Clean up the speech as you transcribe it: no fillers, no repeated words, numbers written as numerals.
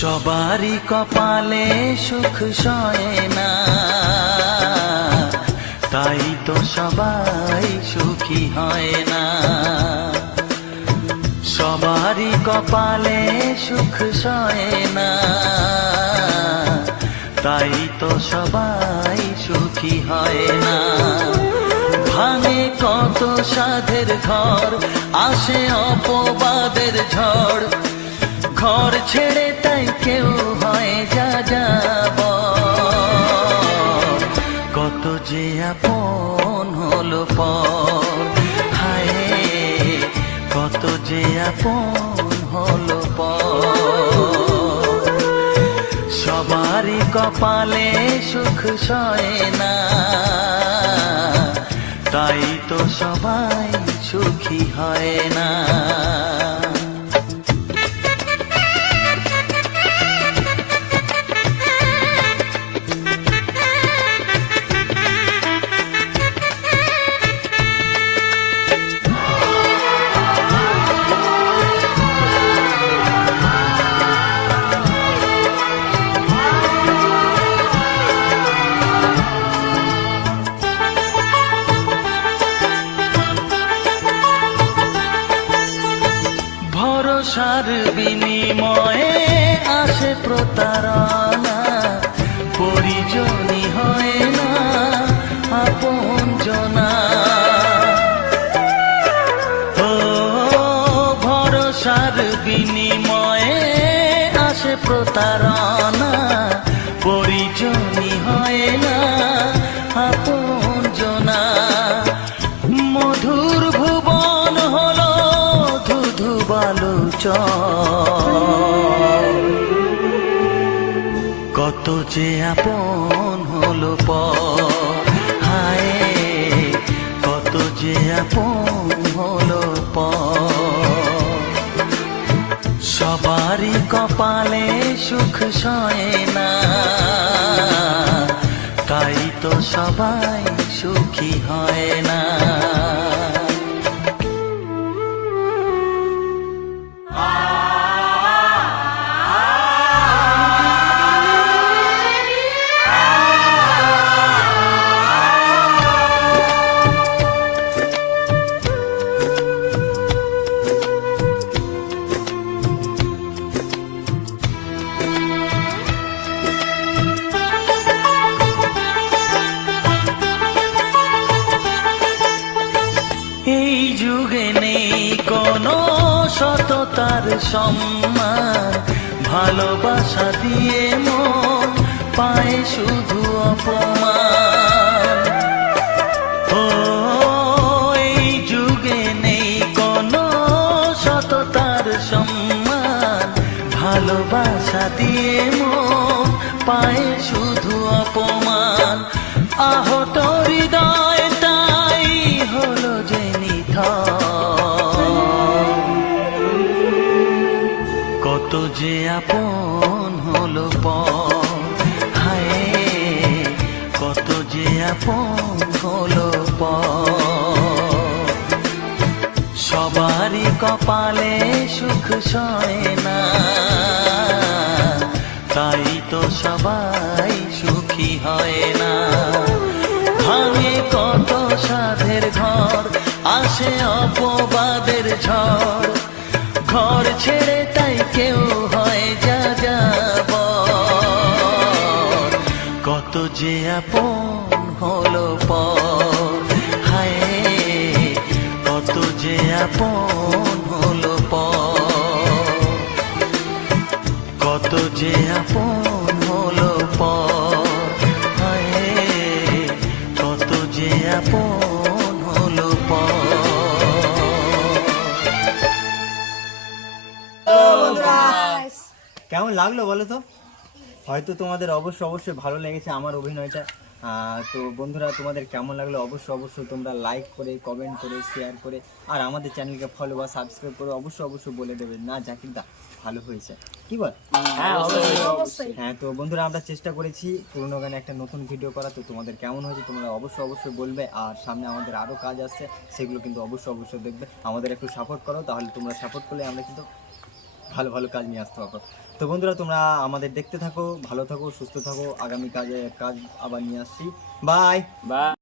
সবারই কপালে সুখ সয় না, তাই তো সবাই সুখী হয় না। সবারই কপালে সুখ সয় না, তাই তো সবাই সুখী হয় না। ভাঙে কত সাধের ঘর, আসে অপবাদের ঝড়, ঘর ছেড়ে তাই কেউ হয় যা যাব। কত যে আপন হলো পর, হায় কত যে আপন হলো পর। সবারই কপালে সুখ সয় না, তাই তো সবাই সুখী হয় না। ভরসার বিনিময়ে আসে প্রতারণা, পরিজনই হয় না আপনজনা। ও ভরসার বিনিময়ে আসে প্রতারণা, পরিজনই হয় না আপনজনা। মধুর ভুবন হলো ধুধু বালুচর, কত যে আপন হলো পর, হায় কত যে আপন হলো পর। সবারই কপালে সুখ সয় না, তাই তো সবাই সুখী হয় না। এই যুগে নেই কোনো সততার সম্মান, ভালোবাসা দিয়ে মন পায় শুধু অপমান। ও এই যুগে নেই কোনো সততার সম্মান, ভালোবাসা দিয়ে মন পায় শুধু অপমান। আহত হৃদয় তাই হলো যে কত যে আপন হলো পর, হায় কত যে আপন হলো পর। সবারই কপালে সুখ সয় না, তাই তো সবাই সুখী হয় না। ভাঙে কত সাধের ঘর, আসে অপবাদের ঝড়, ঘর ছেড়ে তাই কেউ হয় যা যাব। কত যে আপন হলো পর, হায় কত যে আপন হলো পর। কত যে আপন হলো পর, হায় কত যে আপন হলো পর। কেমন লাগলো বলো তো? হয়তো তোমাদের অবশ্যই ভালো লেগেছে আমার অভিনয়টা। তো বন্ধুরা, তোমাদের কেমন লাগলো অবশ্যই তোমরা লাইক করে, কমেন্ট করে, শেয়ার করে, আর আমাদের চ্যানেলকে ফলো বা সাবস্ক্রাইব করে অবশ্যই বলে দেবে না জাকির দা ভালো হয়েছে, কি বল? হ্যাঁ, তো বন্ধুরা আমরা চেষ্টা করেছি পুরোনো গানে একটা নতুন ভিডিও করা। তো তোমাদের কেমন হয়েছে তোমরা অবশ্যই বলবে। আর সামনে আমাদের আরও কাজ আসছে, সেগুলো কিন্তু অবশ্যই দেখবে। আমাদের একটু সাপোর্ট করো, তাহলে তোমরা সাপোর্ট করলে আমরা কিন্তু ভালো ভালো কাজ নিয়ে আসতে পারবো। তো বন্ধুরা তোমরা আমাদের দেখতে থাকো, ভালো থাকো, সুস্থ থাকো, আগামী কাজ আবার নিয়ে আসছি। বাই। বা